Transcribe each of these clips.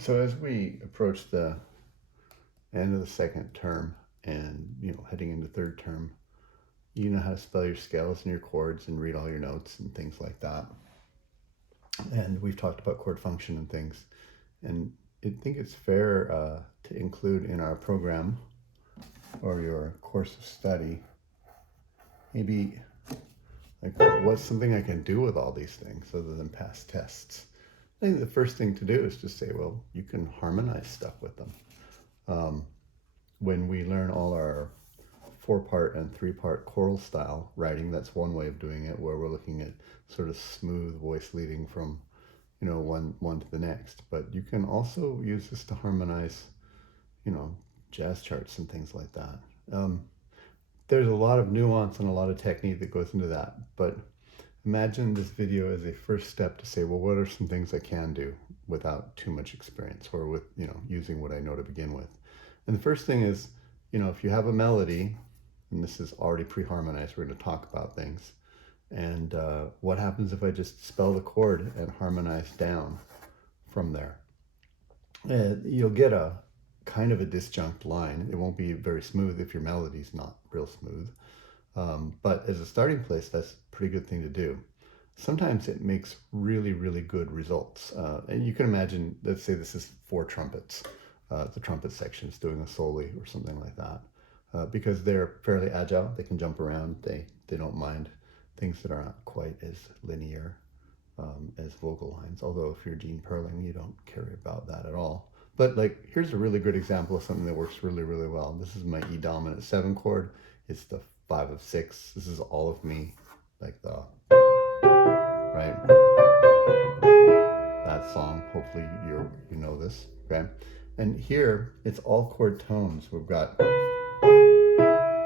So as we approach the end of the second term and, heading into third term, you know how to spell your scales and your chords and read all your notes and things like that. And we've talked about chord function and things. And I think it's fair to include in our program or your course of study, maybe like what's something I can do with all these things other than pass tests. I think the first thing to do is just say, well, you can harmonize stuff with them. When we learn all our 4-part and 3-part choral style writing, that's one way of doing it, where we're looking at sort of smooth voice leading from, one to the next. But you can also use this to harmonize, jazz charts and things like that. There's a lot of nuance and a lot of technique that goes into that, but imagine this video as a first step to say, well, what are some things I can do without too much experience, or with, using what I know to begin with. And the first thing is, if you have a melody, and this is already pre-harmonized, we're going to talk about things. And what happens if I just spell the chord and harmonize down from there? You'll get a kind of a disjunct line. It won't be very smooth if your melody's not real smooth. But as a starting place, that's a pretty good thing to do. Sometimes it makes really, really good results. And you can imagine, let's say this is 4 trumpets. The trumpet section is doing a soli or something like that. Because they're fairly agile, they can jump around, they don't mind things that aren't quite as linear as vocal lines. Although if you're Gene Perling, you don't care about that at all. But here's a really good example of something that works really, really well. This is my E dominant 7 chord. It's the 5 of 6. This is all of me, like the, right? That song, hopefully you know this, okay? And here, it's all chord tones. We've got,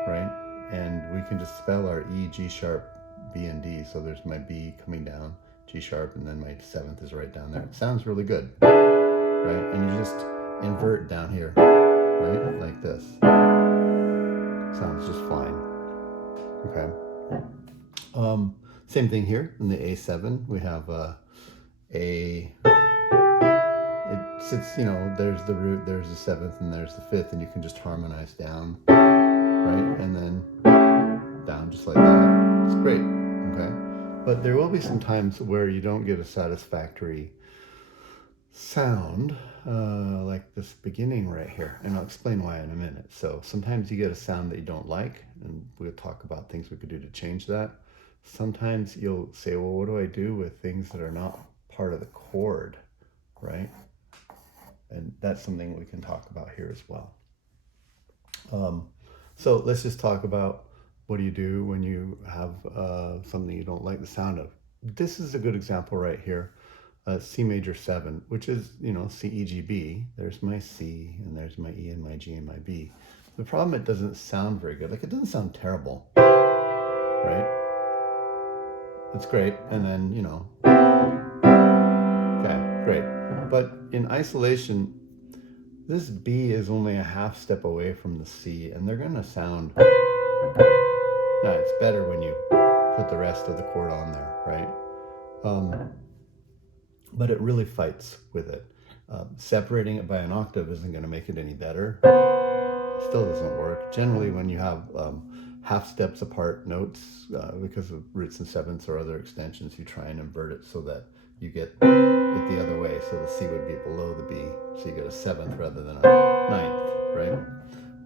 right? And we can just spell our E, G sharp, B, and D. So there's my B coming down, G sharp, and then my 7th is right down there. It sounds really good, right? And you just invert down here, right? Like this. Sounds just fine, okay? Same thing here in the A7. We have it sits, there's the root, there's the 7th, and there's the 5th, and you can just harmonize down, right? And then down just like that. It's great, okay? But there will be some times where you don't get a satisfactory sound, like this beginning right here, and I'll explain why in a minute. So sometimes you get a sound that you don't like, and we'll talk about things we could do to change that. Sometimes you'll say, well, what do I do with things that are not part of the chord, right? And that's something we can talk about here as well. So let's just talk about, what do you do when you have something you don't like the sound of? This is a good example right here. C major 7, which is, C, E, G, B. There's my C, and there's my E, and my G, and my B. The problem, it doesn't sound very good. It doesn't sound terrible, right? It's great, and then, okay, great. But in isolation, this B is only a half step away from the C, and they're gonna sound, now it's better when you put the rest of the chord on there, right? But it really fights with it. Separating it by an octave isn't going to make it any better. It still doesn't work. Generally, when you have half steps apart notes, because of roots and 7ths or other extensions, you try and invert it so that you get it the other way. So the C would be below the B, so you get a 7th rather than a 9th, right?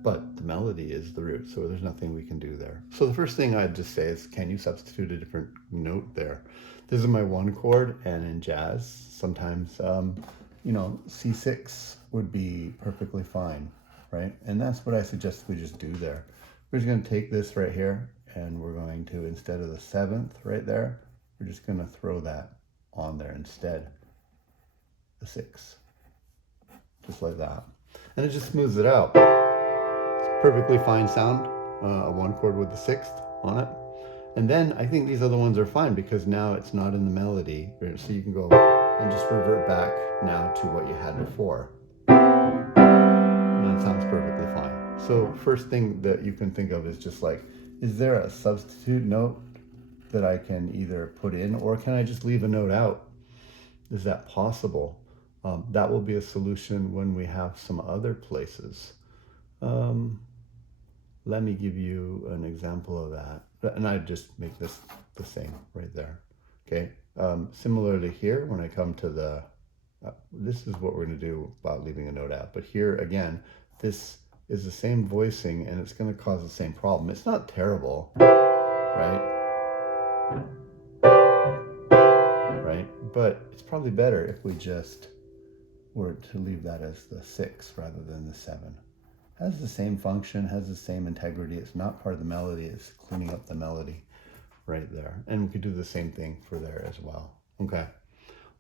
But the melody is the root, so there's nothing we can do there. So the first thing I'd just say is, can you substitute a different note there? This is my 1 chord, and in jazz, sometimes, C6 would be perfectly fine, right? And that's what I suggest we just do there. We're just going to take this right here, and we're going to, instead of the 7th right there, we're just going to throw that on there instead, the 6, just like that. And it just smooths it out. Perfectly fine sound, a 1 chord with the 6th on it. And then I think these other ones are fine because now it's not in the melody. So you can go and just revert back now to what you had before. And that sounds perfectly fine. So first thing that you can think of is just is there a substitute note that I can either put in, or can I just leave a note out? Is that possible? That will be a solution when we have some other places. Let me give you an example of that. And I just make this the same right there. Okay. Similarly here, when I come to the, this is what we're going to do about leaving a note out. But here again, this is the same voicing and it's going to cause the same problem. It's not terrible, right? Right? But it's probably better if we just were to leave that as the 6 rather than the 7. Has the same function, has the same integrity. It's not part of the melody, it's cleaning up the melody right there. And we could do the same thing for there as well. Okay.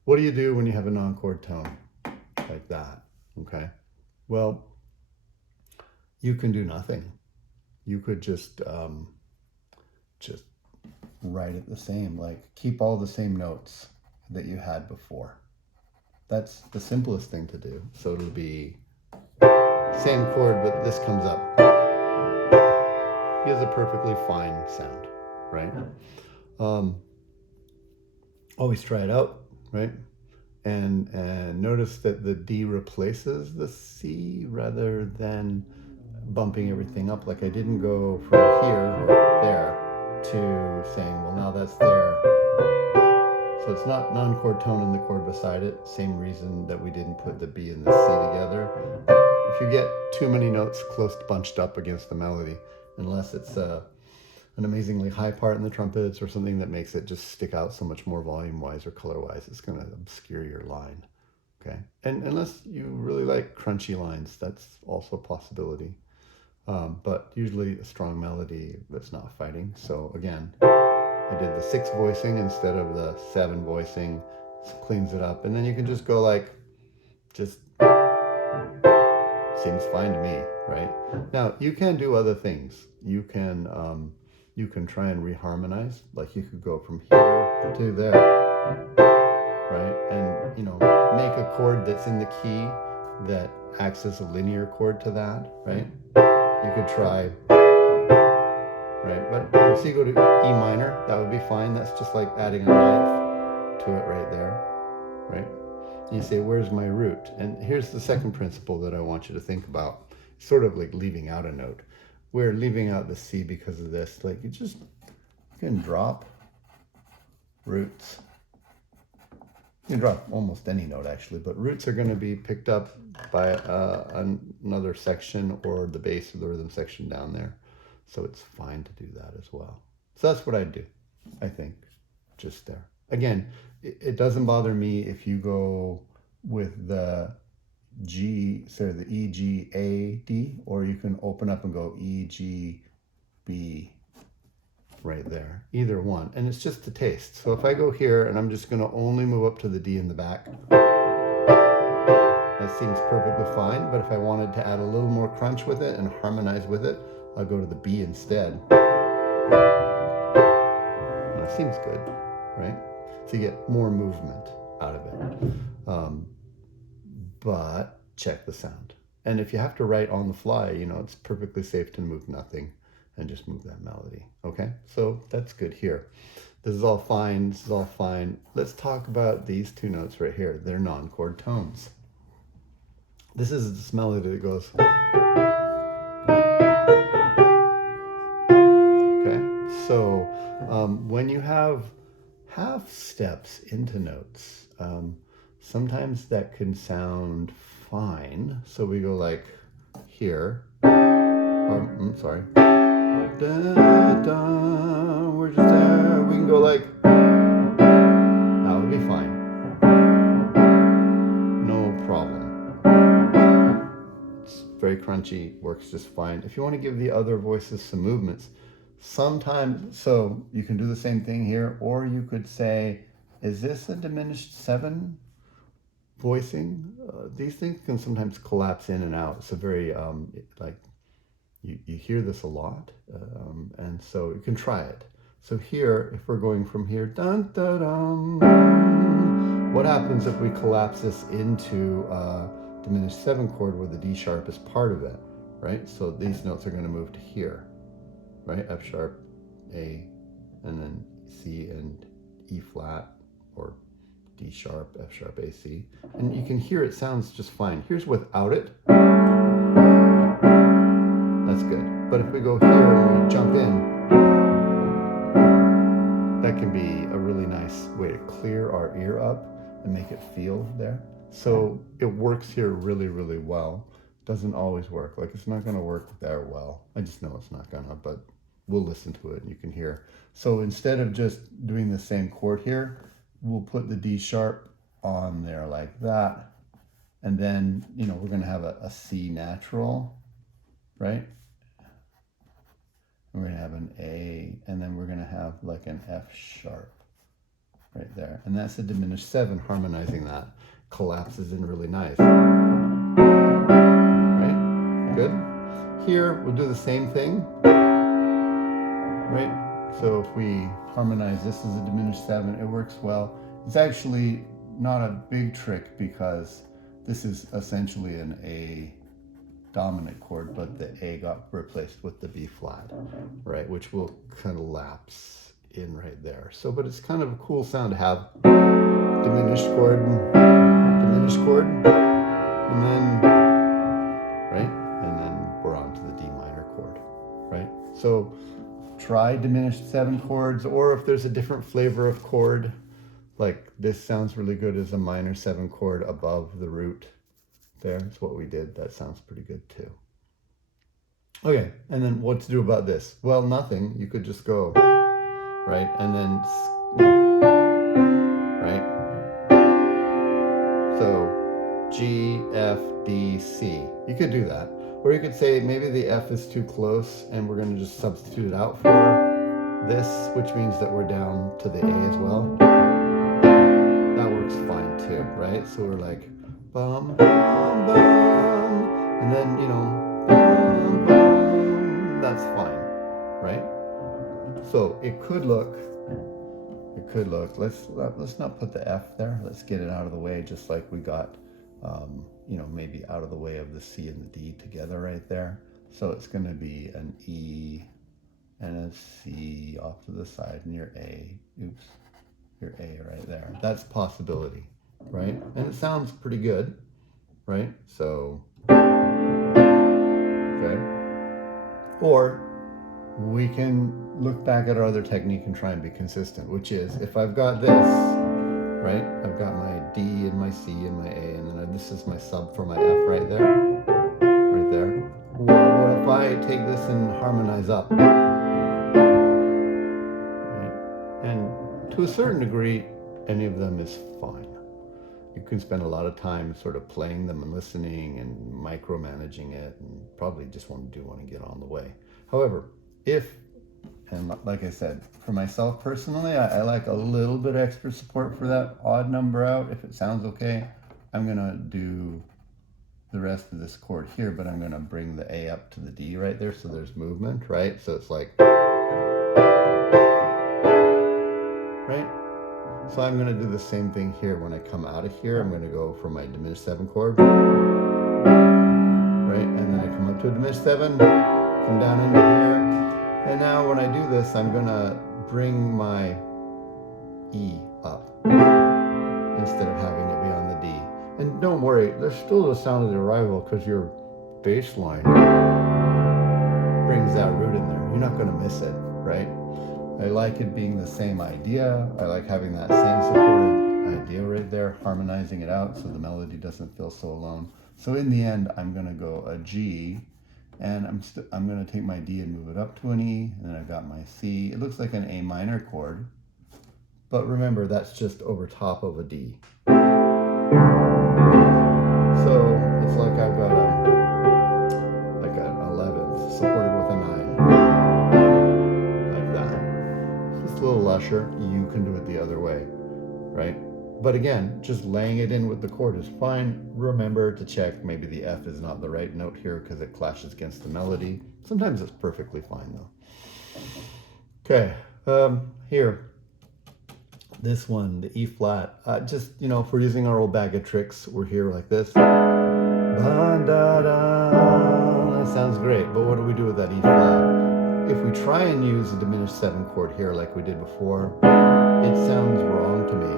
What do you do when you have a non-chord tone like that? Okay. Well, you can do nothing. You could just write it the same, like keep all the same notes that you had before. That's the simplest thing to do. So it'll be same chord, but this comes up. He has a perfectly fine sound, right? Always try it out, right? And notice that the D replaces the C rather than bumping everything up. Like I didn't go from here or there to saying, well, now that's there. So it's not non-chord tone in the chord beside it. Same reason that we didn't put the B and the C together. If you get too many notes close bunched up against the melody, unless it's an amazingly high part in the trumpets or something that makes it just stick out so much more volume-wise or color-wise, it's going to obscure your line. Okay, and unless you really like crunchy lines, that's also a possibility. But usually a strong melody that's not fighting. So again, I did the 6 voicing instead of the 7 voicing. Cleans it up, and then you can just go like, just seems fine to me, right? Now you can do other things. You can try and reharmonize. Like you could go from here to there, right? And make a chord that's in the key that acts as a linear chord to that, right? You could try, right? But so you go to E minor, that would be fine. That's just like adding a ninth to it right there, right? And you say, where's my root? And here's the second principle that I want you to think about, sort of like leaving out a note. We're leaving out the C because of this. Like you can drop roots. You can drop almost any note actually, but roots are going to be picked up by another section or the bass or the rhythm section down there. So it's fine to do that as well. So that's what I do, I think, just there. Again, it doesn't bother me if you go with the G, so the E, G, A, D, or you can open up and go E, G, B right there, either one. And it's just the taste. So if I go here and I'm just going to only move up to the D in the back, that seems perfectly fine. But if I wanted to add a little more crunch with it and harmonize with it, I'll go to the B instead. And that seems good, right? So you get more movement out of it. But check the sound. And if you have to write on the fly, it's perfectly safe to move nothing and just move that melody. Okay, so that's good here. This is all fine. This is all fine. Let's talk about these 2 notes right here. They're non-chord tones. This is this melody that goes. Okay, so when you have half steps into notes, sometimes that can sound fine. So we go like here. Sorry. Da, da, we're just there. We can go like, that would be fine. No problem. It's very crunchy, works just fine. If you want to give the other voices some movements, sometimes, so you can do the same thing here, or you could say, is this a diminished 7 voicing? These things can sometimes collapse in and out. It's a very, you hear this a lot, and so you can try it. So here, if we're going from here, dun, dun, dun, what happens if we collapse this into diminished 7 chord where the D sharp is part of it, right? So these notes are going to move to here, right? F sharp, A, and then C and E flat, or D sharp, F sharp, A, C. And you can hear it sounds just fine. Here's without it. That's good. But if we go here and we jump in, that can be a really nice way to clear our ear up and make it feel there. So it works here really, really well. Doesn't always work. Like it's not gonna work there well. I just know it's not gonna, but we'll listen to it and you can hear. So instead of just doing the same chord here, we'll put the D sharp on there like that. And then, you know, we're gonna have a C natural, right? We're gonna have an A, and then we're gonna have like an F sharp right there. And that's a diminished 7, harmonizing that. Collapses in really nice. Right? Good. Here, we'll do the same thing. Right? So if we harmonize this as a diminished 7, it works well. It's actually not a big trick because this is essentially an A dominant chord, but the A got replaced with the B flat, right? Which will kind of lapse in right there. So, but it's kind of a cool sound to have diminished chord, and then, right? And then we're on to the D minor chord, right? So try diminished 7 chords, or if there's a different flavor of chord, like this sounds really good as a minor 7 chord above the root. There, that's what we did. That sounds pretty good too. Okay, and then what to do about this? Well, nothing. You could just go, right? And then, right? So, G, F, D, C. You could do that. Or you could say maybe the F is too close and we're going to just substitute it out for this, which means that we're down to the A as well. That works fine too, right? So we're like, bum, bum, bum, and then, you know, bum, bum, that's fine, right? So it could look, let's not put the F there. Let's get it out of the way, just like we got, you know, maybe out of the way of the C and the D together right there. So it's going to be an E and a C off to the side, and your A, oops, your A right there. That's possibility, right? And it sounds pretty good, right? So, okay. Or we can look back at our other technique and try and be consistent, which is if I've got this, right? I've got my D and my C and my A, and then this is my sub for my F right there, right there. What if I take this and harmonize up? Right? And to a certain degree, any of them is fine. You can spend a lot of time sort of playing them and listening and micromanaging it, and probably just want to get on the way. However, and like I said, for myself personally, I like a little bit extra support for that odd number out. If it sounds okay, I'm gonna do the rest of this chord here, but I'm gonna bring the A up to the D right there, so there's movement, right? So it's like, right? So I'm gonna do the same thing here. When I come out of here, I'm gonna go for my diminished 7 chord, right? And then I come up to a diminished 7, come down into here. And now when I do this, I'm gonna bring my E up instead of having it be on the D. And don't worry, there's still the sound of the arrival because your bass line brings that root in there. You're not gonna miss it, right? I like it being the same idea. I like having that same supported idea right there, harmonizing it out so the melody doesn't feel so alone. So in the end, I'm gonna go a G, and I'm gonna take my D and move it up to an E, and then I've got my C. It looks like an A minor chord, but remember that's just over top of a D. So it's like I've got an 11th supported with a 9, like that. Just a little lusher. You can do it the other way, right? But again, just laying it in with the chord is fine. Remember to check maybe the F is not the right note here because it clashes against the melody. Sometimes it's perfectly fine though. Okay, here, this one, the E flat. Just, you know, if we're using our old bag of tricks, we're here like this. That sounds great, but what do we do with that E flat? If we try and use a diminished 7 chord here like we did before, it sounds wrong to me.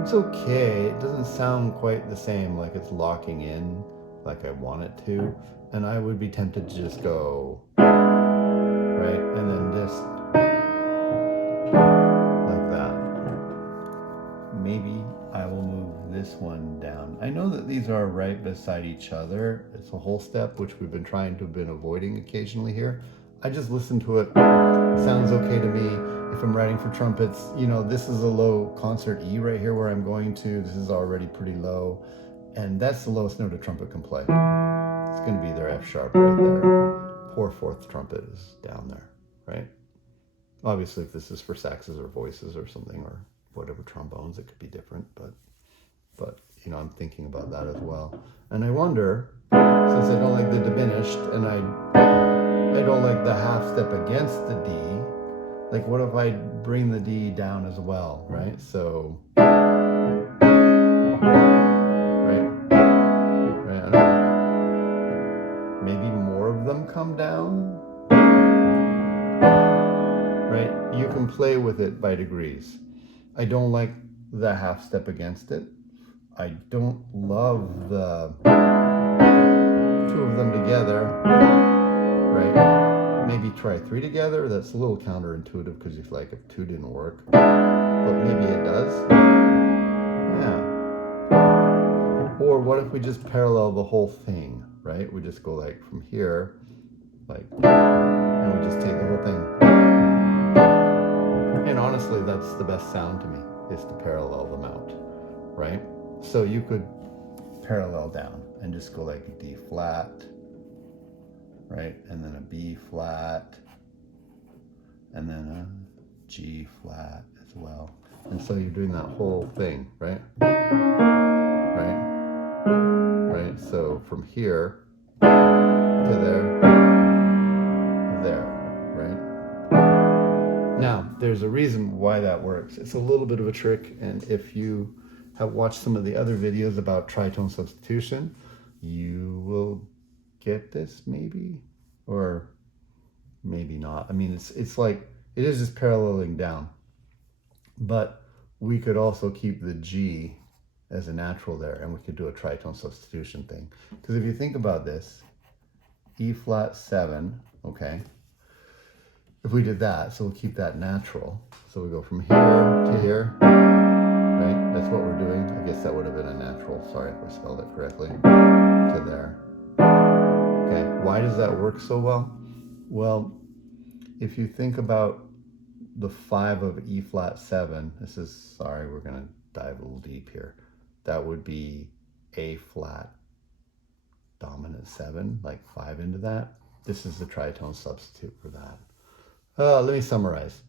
It's okay. It doesn't sound quite the same, like it's locking in like I want it to. And I would be tempted to just go, right? And then just like that. Maybe I will move this one down. I know that these are right beside each other. It's a whole step, which we've been trying to have been avoiding occasionally here. I just listen to it. Sounds okay to me. If I'm writing for trumpets, you know, this is a low concert E right here where I'm going to. This is already pretty low. And that's the lowest note a trumpet can play. It's going to be their F sharp right there. Poor fourth trumpet is down there, right? Obviously, if this is for saxes or voices or something, or whatever trombones, it could be different, but you know, I'm thinking about that as well. And I wonder, since I don't like the diminished and I don't like the half step against the D, like what if I bring the D down as well, right? So, right, I don't know. Maybe more of them come down, right? You can play with it by degrees. I don't like the half step against it. I don't love the two of them together, right? Maybe try three together. That's a little counterintuitive because it's like if two didn't work, but maybe it does. Yeah. Or what if we just parallel the whole thing, right? We just go like from here, like, and we just take the whole thing. And honestly, that's the best sound to me, is to parallel them out, right? So you could parallel down and just go like a D flat, right? And then a B flat, and then a G flat as well. And so you're doing that whole thing, right? Right? Right? So from here to there, right? Now, there's a reason why that works. It's a little bit of a trick, and if you have watched some of the other videos about tritone substitution, you will get this maybe, or maybe not. I mean, it's like, it is just paralleling down, but we could also keep the G as a natural there, and we could do a tritone substitution thing. Because if you think about this, E flat 7, okay, if we did that, so we'll keep that natural. So we go from here to here, right? That's what we're doing. I guess that would have been a natural, sorry if I spelled it correctly, to there. Okay, why does that work so well? Well, if you think about the 5 of E flat 7, this is, sorry, we're gonna dive a little deep here. That would be A flat dominant 7, like 5 into that. This is the tritone substitute for that. Let me summarize.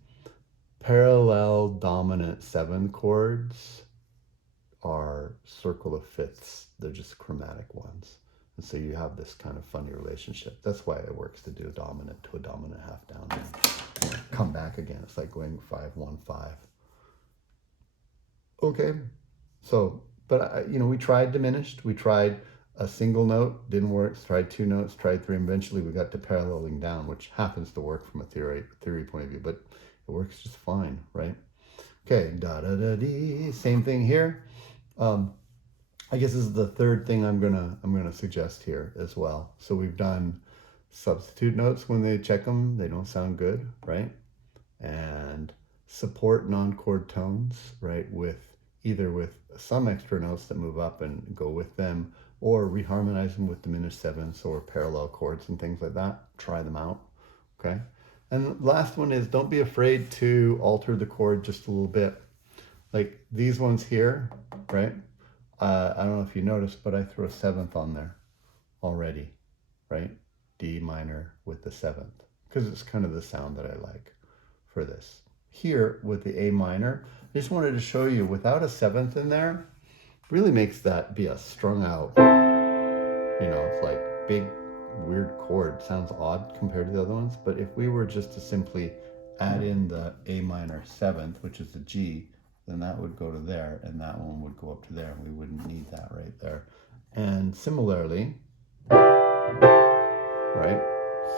Parallel dominant 7 chords are circle of fifths. They're just chromatic ones. And so you have this kind of funny relationship. That's why it works to do a dominant to a dominant half down and come back again. It's like going 5, 1, 5. Okay. So, but you know, we tried diminished. We tried a single note, didn't work. Tried 2 notes, tried 3. And eventually we got to paralleling down, which happens to work from a theory point of view, but it works just fine, right? Okay, da da da dee. Same thing here. I guess this is the third thing I'm gonna suggest here as well. So we've done substitute notes. When they check them, they don't sound good, right? And support non-chord tones, right? With either with some extra notes that move up and go with them, or reharmonize them with diminished sevenths or parallel chords and things like that. Try them out, okay? And the last one is, don't be afraid to alter the chord just a little bit. Like these ones here, right? I don't know if you noticed, but I threw a 7th on there already, right? D minor with the 7th, because it's kind of the sound that I like for this. Here with the A minor, I just wanted to show you, without a 7th in there, really makes that be a strung out, you know, it's like big, weird chord. Sounds odd compared to the other ones, but if we were just to simply add in the A minor 7th, which is the G, then that would go to there, and that one would go up to there, and we wouldn't need that right there. And similarly, right?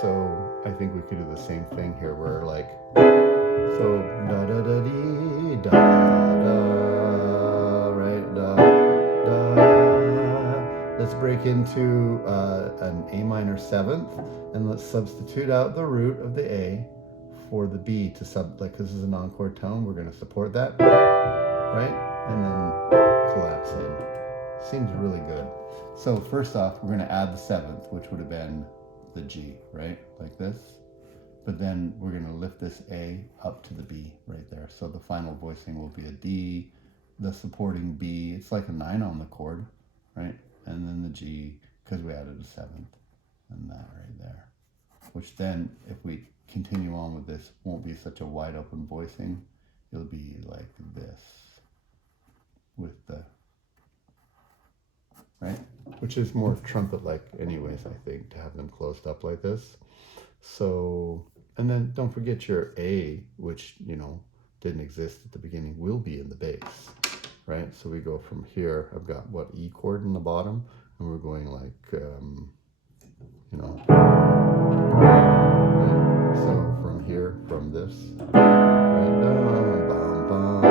So I think we could do the same thing here, where like, so da da da dee da da, break into an A minor seventh, and let's substitute out the root of the A for the B to like this is a non-chord tone, we're going to support that, right? And then collapse in. Seems really good. So first off, we're going to add the seventh, which would have been the G, right? Like this. But then we're going to lift this A up to the B right there. So the final voicing will be a D, the supporting B, it's like a 9 on the chord, right? And then the G, because we added a seventh, and that right there. Which then, if we continue on with this, won't be such a wide open voicing. It'll be like this with the, right? Which is more trumpet-like anyways, I think, to have them closed up like this. So, and then don't forget your A, which, you know, didn't exist at the beginning, will be in the bass, right? So we go from here, I've got what, E chord in the bottom, and we're going like, you know, right? So from here, from this, right, bum, bum,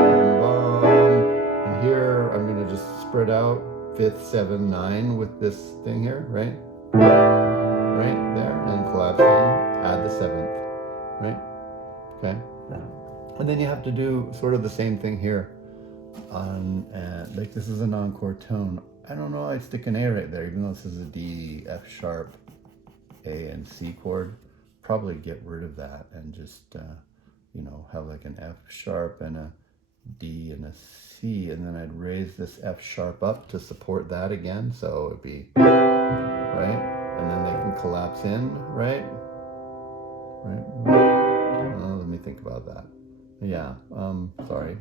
bum, and here I'm gonna just spread out 5th, 7, 9 with this thing here, right? Right there, and collapse in, add the 7th, right? Okay. And then you have to do sort of the same thing here on, like this is a non-chord tone. I don't know, I'd stick an A right there, even though this is a D, F sharp, A and C chord. Probably get rid of that and just, you know, have like an F sharp and a D and a C, and then I'd raise this F sharp up to support that again, so it'd be, right? And then they can collapse in, right? Right? Oh, let me think about that. Yeah, sorry.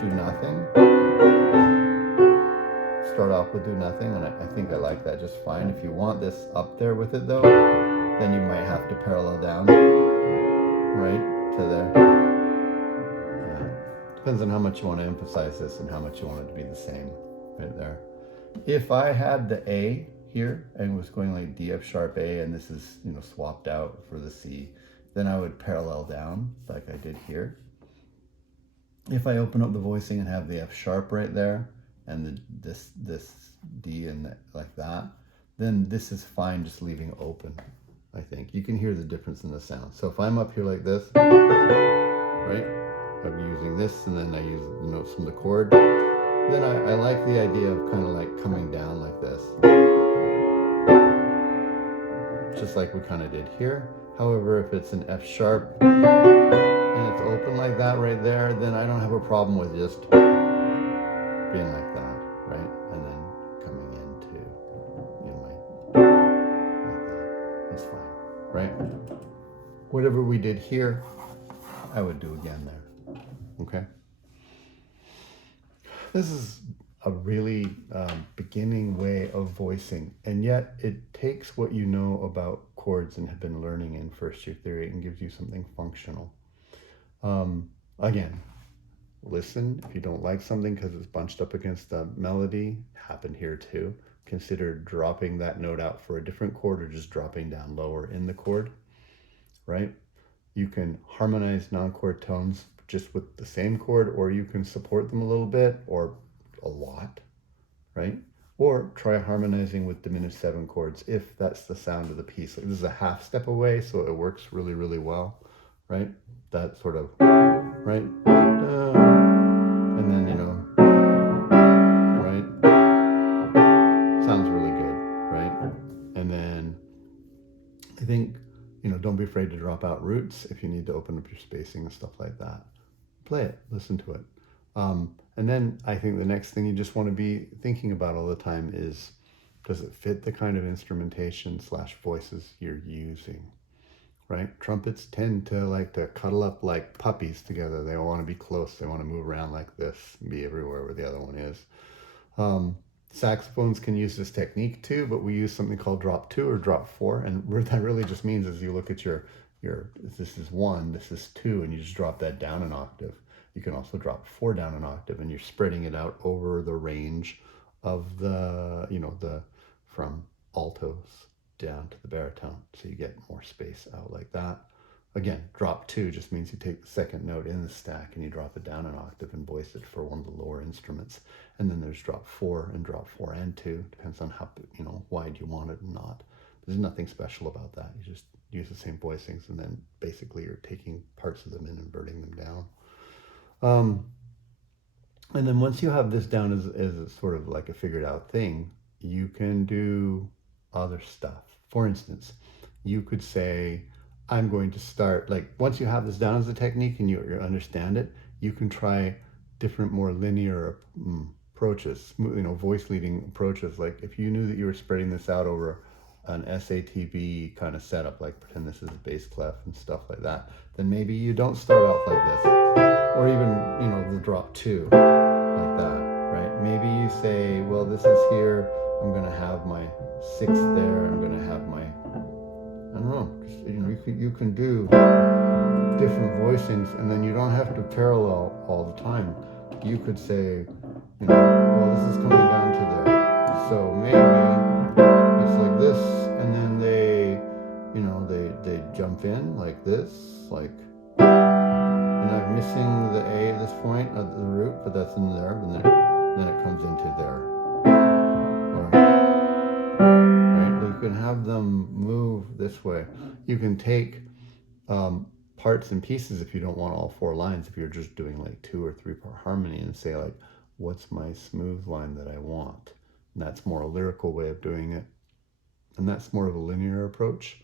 Do nothing. Start off with do nothing, and I think I like that just fine. If you want this up there with it though, then you might have to parallel down, right, to there. Yeah. Depends on how much you want to emphasize this and how much you want it to be the same, right there. If I had the A here and was going like D, F sharp, A, and this is, you know, swapped out for the C, then I would parallel down like I did here. If I open up the voicing and have the F sharp right there and this D and like that, then this is fine just leaving open, I think. You can hear the difference in the sound. So if I'm up here like this, right, I'm using this and then I use the notes from the chord, then I like the idea of kind of like coming down like this. Just like we kind of did here. However, if it's an F sharp and it's open like that right there, then I don't have a problem with just being like that, right? And then coming into, you know, like that. It's fine, right? Whatever we did here, I would do again there, okay? This is a really beginning way of voicing, and yet it takes what you know about chords and have been learning in first year theory and gives you something functional. Again, listen. If you don't like something because it's bunched up against the melody, happened here too. Consider dropping that note out for a different chord or just dropping down lower in the chord, right? You can harmonize non-chord tones just with the same chord, or you can support them a little bit or a lot, right? Or try harmonizing with diminished 7 chords if that's the sound of the piece. Like, this is a half step away, so it works really, really well, right? That sort of, right? And then, you know, right? Sounds really good, right? And then I think, you know, don't be afraid to drop out roots if you need to open up your spacing and stuff like that. Play it, listen to it. And then I think the next thing you just want to be thinking about all the time is, does it fit the kind of instrumentation / voices you're using, right? Trumpets tend to like to cuddle up like puppies together. They want to be close. They want to move around like this and be everywhere where the other one is. Saxophones can use this technique too, but we use something called drop 2 or drop 4. And what that really just means is you look at your this is 1, this is 2, and you just drop that down an octave. You can also drop 4 down an octave, and you're spreading it out over the range of the, you know, from altos down to the baritone. So you get more space out like that. Again, drop 2 just means you take the second note in the stack and you drop it down an octave and voice it for one of the lower instruments. And then there's drop 4 and drop 4 and 2. Depends on how, wide you want it or not. There's nothing special about that. You just use the same voicings, and then basically you're taking parts of them and inverting them down. And then once you have this down as a sort of like a figured out thing, you can do other stuff. For instance, you could say, I'm going to start, like once you have this down as a technique and you understand it, you can try different, more linear approaches, voice leading approaches. Like if you knew that you were spreading this out over an SATB kind of setup, like pretend this is a bass clef and stuff like that, then maybe you don't start off like this, or even, the drop 2 like that, right? Maybe you say, well, this is here, I'm going to have my 6th there, I'm going to have my, I don't know, you can do different voicings, and then you don't have to parallel all the time. You could say, well, this is coming down to there, so maybe it's like this, and then they jump in like this, like, I'm missing the A at this point at the root, but that's in there, and then it comes into there. You can have them move this way. You can take parts and pieces if you don't want all 4 lines, if you're just doing like 2 or 3 part harmony, and say like, what's my smooth line that I want? And that's more a lyrical way of doing it. And that's more of a linear approach,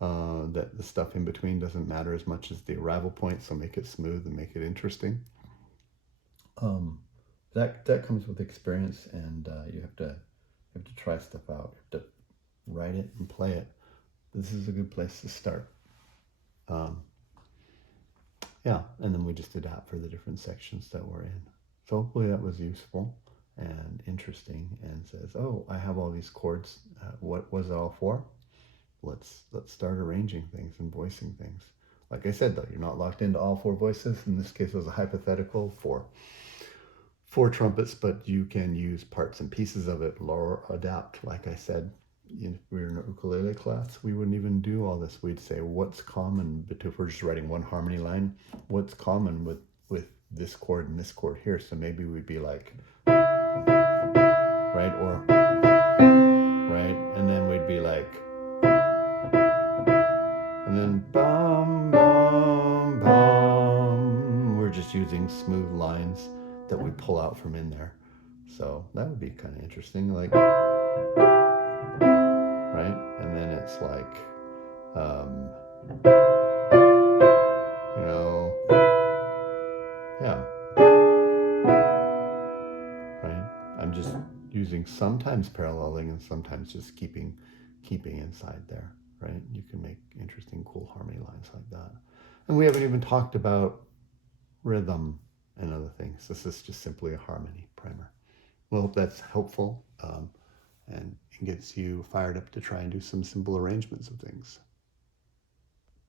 that the stuff in between doesn't matter as much as the arrival point, so make it smooth and make it interesting. That comes with experience, and you have to try stuff out. You have to write it and play it. This is a good place to start. And then we just adapt for the different sections that we're in. So hopefully that was useful and interesting, and says, oh, I have all these chords. What was it all for? Let's start arranging things and voicing things. Like I said, though, you're not locked into all 4 voices. In this case, it was a hypothetical for 4 trumpets, but you can use parts and pieces of it or adapt. Like I said, if we were in an ukulele class, we wouldn't even do all this. We'd say, what's common, but if we're just writing one harmony line, what's common with this chord and this chord here? So maybe we'd be like, right, or right, and then we'd be like, and then bum bum bum. We're just using smooth lines that we pull out from in there. So that would be kind of interesting, like, right? And then it's like, yeah, right? I'm just using sometimes paralleling and sometimes just keeping inside there, right? You can make interesting, cool harmony lines like that. And we haven't even talked about rhythm and other things. This is just simply a harmony primer. Well, I hope that's helpful, and gets you fired up to try and do some simple arrangements of things.